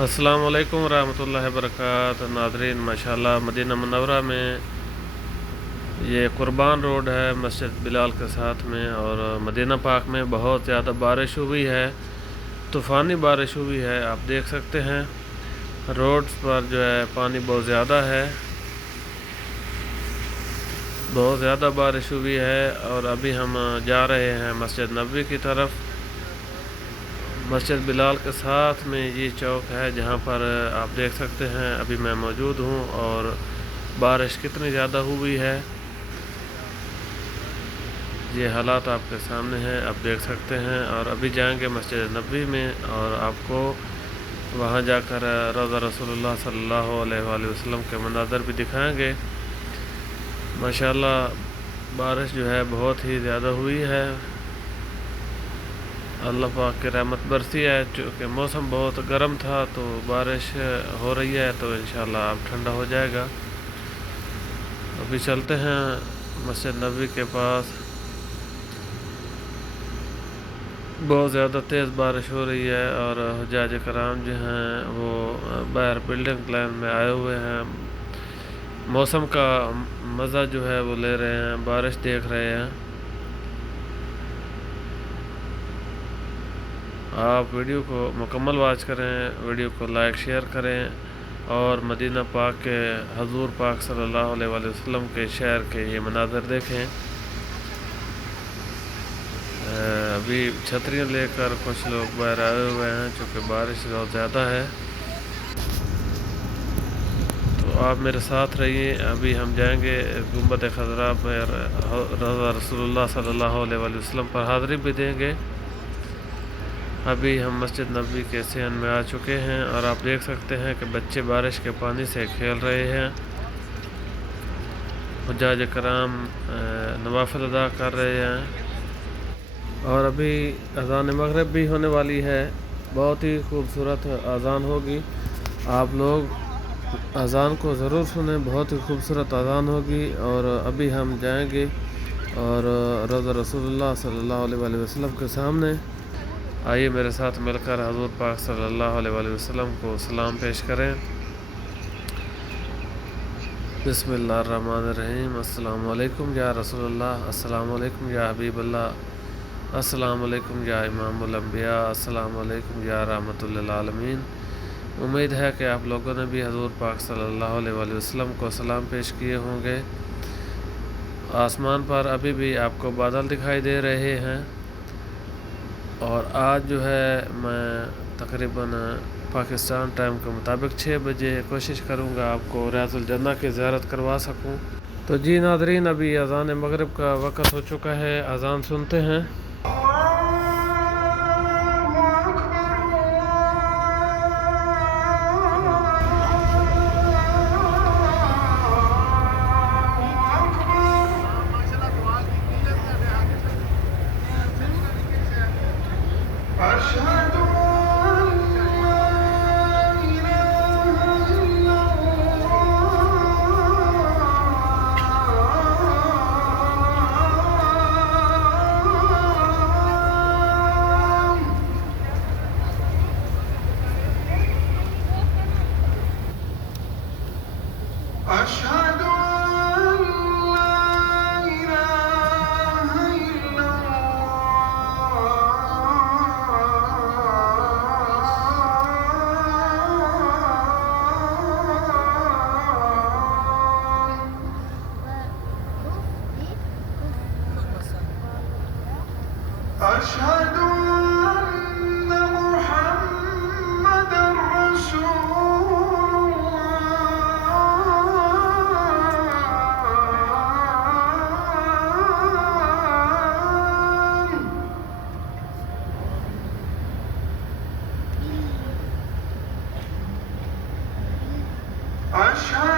السلام علیکم ورحمۃ اللہ وبرکاتہ۔ ناظرین، ماشاءاللہ مدینہ منورہ میں یہ قربان روڈ ہے مسجد بلال کے ساتھ میں، اور مدینہ پاک میں بہت زیادہ بارش ہوئی ہے، طوفانی بارش ہوئی ہے۔ آپ دیکھ سکتے ہیں روڈز پر جو ہے پانی بہت زیادہ ہے، بہت زیادہ بارش ہوئی ہے۔ اور ابھی ہم جا رہے ہیں مسجد نبوی کی طرف۔ مسجد بلال کے ساتھ میں یہ چوک ہے جہاں پر آپ دیکھ سکتے ہیں ابھی میں موجود ہوں، اور بارش کتنی زیادہ ہوئی ہے، یہ حالات آپ کے سامنے ہیں، آپ دیکھ سکتے ہیں۔ اور ابھی جائیں گے مسجد نبوی میں، اور آپ کو وہاں جا کر روضہ رسول اللہ صلی اللہ علیہ وآلہ وسلم کے مناظر بھی دکھائیں گے۔ ماشاءاللہ بارش جو ہے بہت ہی زیادہ ہوئی ہے، اللہ پاک کی رحمت برسی ہے۔ چونکہ موسم بہت گرم تھا تو بارش ہو رہی ہے، تو انشاءاللہ اب ٹھنڈا ہو جائے گا۔ ابھی چلتے ہیں مسجد نبوی کے پاس۔ بہت زیادہ تیز بارش ہو رہی ہے، اور حجاج کرام جو ہیں وہ باہر بلڈنگ لائن میں آئے ہوئے ہیں، موسم کا مزہ جو ہے وہ لے رہے ہیں، بارش دیکھ رہے ہیں۔ آپ ویڈیو کو مکمل واچ کریں، ویڈیو کو لائک شیئر کریں، اور مدینہ پاک کے حضور پاک صلی اللہ علیہ وآلہ وسلم کے شہر کے یہ مناظر دیکھیں۔ ابھی چھتریاں لے کر کچھ لوگ باہر آئے ہوئے ہیں چونکہ بارش بہت زیادہ ہے، تو آپ میرے ساتھ رہیے۔ ابھی ہم جائیں گے گنبد خضراء پر، روضہ رسول اللہ صلی اللہ علیہ وآلہ وسلم پر حاضری بھی دیں گے۔ ابھی ہم مسجد نبوی کے صحن میں آ چکے ہیں، اور آپ دیکھ سکتے ہیں کہ بچے بارش کے پانی سے کھیل رہے ہیں، حجاج کرام نوافل ادا کر رہے ہیں، اور ابھی اذان مغرب بھی ہونے والی ہے۔ بہت ہی خوبصورت اذان ہوگی، آپ لوگ اذان کو ضرور سنیں، بہت ہی خوبصورت اذان ہوگی۔ اور ابھی ہم جائیں گے اور روضہ رسول اللہ صلی اللہ علیہ وآلہ وسلم کے سامنے، آئیے میرے ساتھ مل کر حضور پاک صلی اللہ علیہ وآلہ وسلم کو سلام پیش کریں۔ بسم اللہ الرحمن الرحیم۔ السلام علیکم یا رسول اللہ، السلام علیکم یا حبیب اللہ، السلام علیکم یا امام الانبیاء، السلام علیکم یا رحمت للعالمین۔ امید ہے کہ آپ لوگوں نے بھی حضور پاک صلی اللہ علیہ وآلہ وسلم کو سلام پیش کیے ہوں گے۔ آسمان پر ابھی بھی آپ کو بادل دکھائی دے رہے ہیں، اور آج جو ہے میں تقریباً پاکستان ٹائم کے مطابق 6 بجے کوشش کروں گا آپ کو ریاض الجنہ کی زیارت کروا سکوں۔ تو جی ناظرین، ابھی اذان مغرب کا وقت ہو چکا ہے، اذان سنتے ہیں۔ أشهد أن لا إله إلا الله، أشهد أن محمدا رسول الله، أشهد